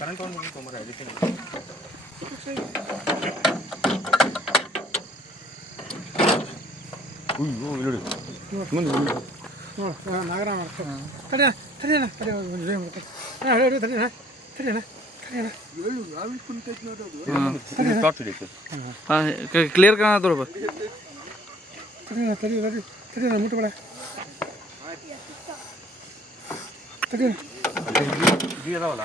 current on பண்ணி போகிற editing ஐயோ இல்லடி நாகராம தடியா தடியா தடியா கொஞ்சம் வேகம் தடியா தடியா தடியா ಕ್ಲಿಯರ್ ಕಾಣತ್ತೋಡ ಮುಟ್ಟಬೇಡ ತಡಿ ಅದಾವಲ್ಲ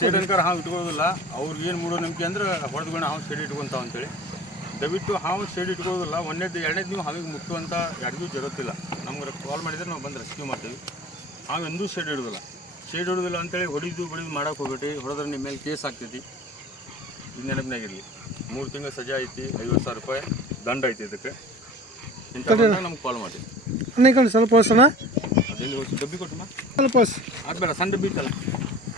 ಸೀಡನ್ಕಾರ ಹಾವು ಇಟ್ಕೊಳ್ಳೋದಿಲ್ಲ ಮೂಡೋ ನಂಬಿಕೆ ಅಂದ್ರೆ ಬೇಡ ಹಾವು ಸೀಡಿ ಇಟ್ಕೊಂತೇಳಿ ಅಂತೇಳಿ ದಯವಿಟ್ಟು ಹಾವು ಸೇಡ್ ಇಟ್ಕೊಳ್ಳೋದಿಲ್ಲ ಒಂದೇ ಎರಡನೇದು ನೀವು ಹಾವಿಗೆ ಮುಟ್ಟುವಂಥ ಯಾರಿಗೂ ಜರುತ್ತಿಲ್ಲ ನಮ್ಗೆ ಕಾಲ್ ಮಾಡಿದರೆ ನಾವು ಬಂದು ರೆಸ್ಕ್ಯೂ ಮಾಡ್ತೀವಿ ಹಾವು ಎಂದೂ ಇಡೋದಿಲ್ಲ ಶೇಡ್ ಸೀಡ್ ಹಿಡೋದಿಲ್ಲ ಅಂತೇಳಿ ಹೊಡಿದು ಬಡಿದು ಮಾಡೋಕೆ ಹೋಗ್ಬಿಟ್ಟು ಹೊಡೆದ್ರೆ ನಿಮ್ಮ ಮೇಲೆ ಕೇಸ್ ಆಗ್ತೈತಿ ಇದು ನೆನಪಿನಾಗಿರಲಿ ಮೂರು ತಿಂಗಳು ಸಜಾ ಐತಿ ಐವತ್ತು ಸಾವಿರ ರೂಪಾಯಿ ದಂಡ ಐತಿ ಇದಕ್ಕೆ ನಮ್ಗೆ ಕಾಲ್ ಮಾಡಿ ಸ್ವಲ್ಪ ಡಬ್ಬಿ ಕೊಟ್ಟು ಸ್ವಲ್ಪ ಸಣ್ಣ ಡಬ್ಬಿ ಇತ್ತಲ್ಲ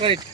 Like,